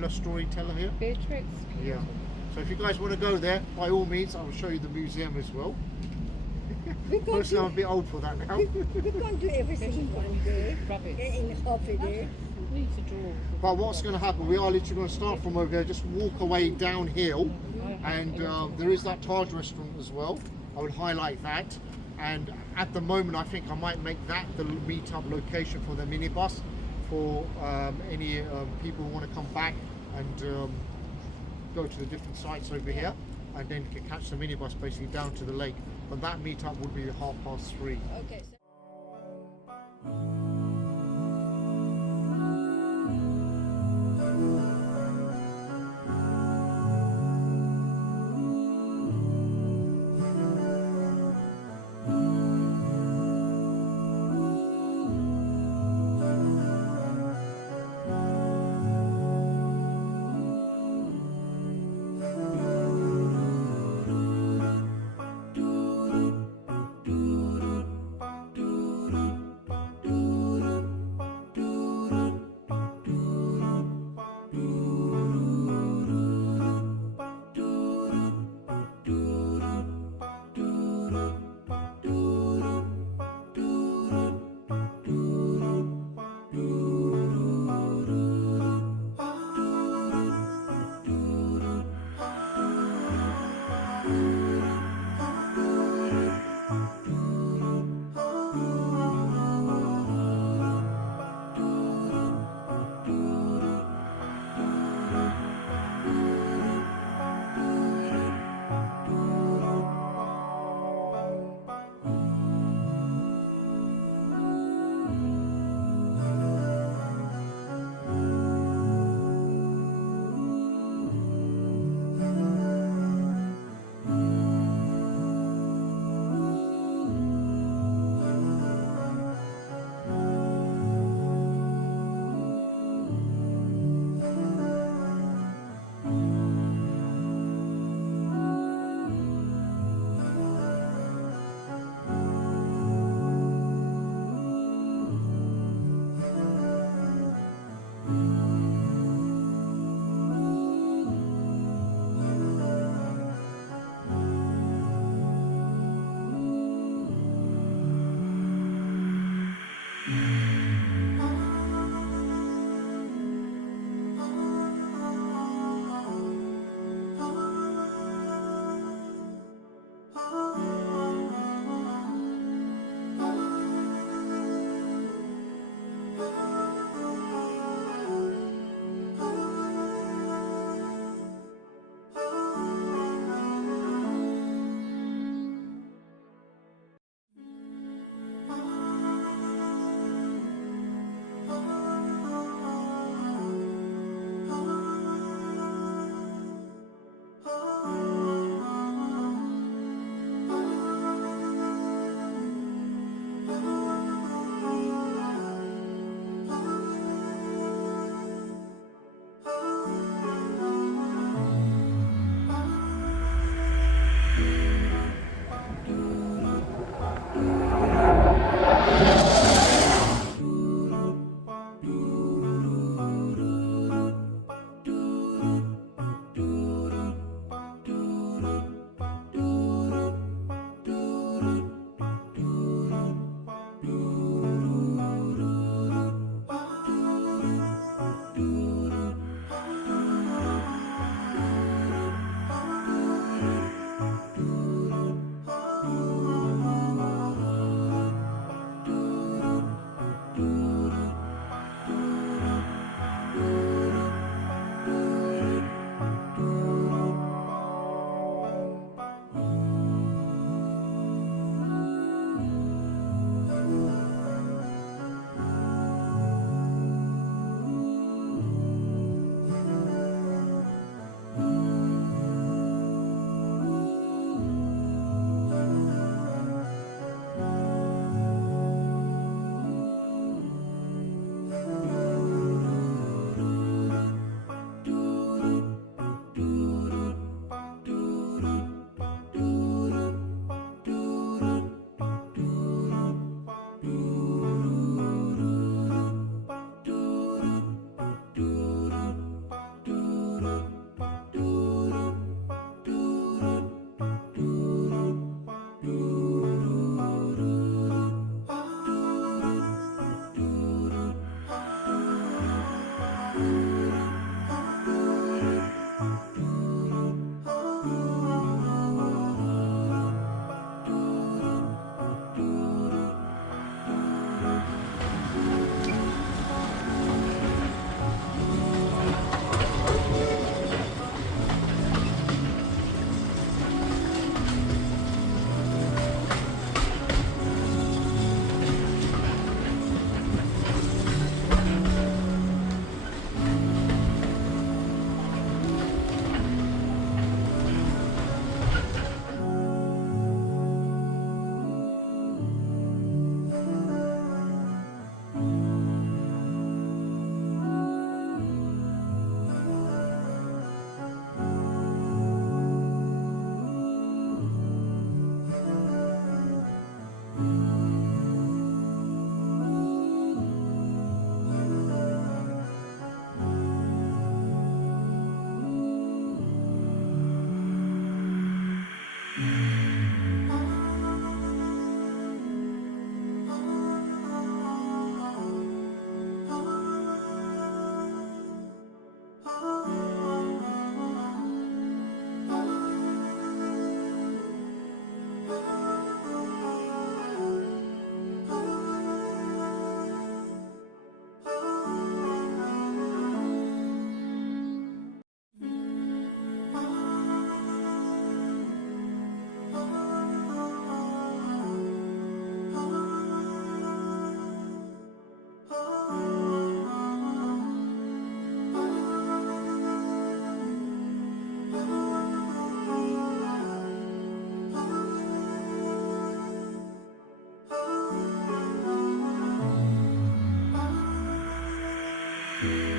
popular storyteller here. Beatrix. Yeah. So if you guys want to go there, by all means, I will show you the museum as well. Personally, I'm a bit old for that now. We can't do everything one day. Rabbits. In half a day. Need to draw. But what's going to happen, we are literally going to start from over here, just walk away downhill, and there is that Taj restaurant as well. I would highlight that. And at the moment, I think I might make that the meet-up location for the minibus for any people who want to come back and go to the different sites over here, and then can catch the minibus basically down to the lake. But that meet-up would be 3:30. Okay. you.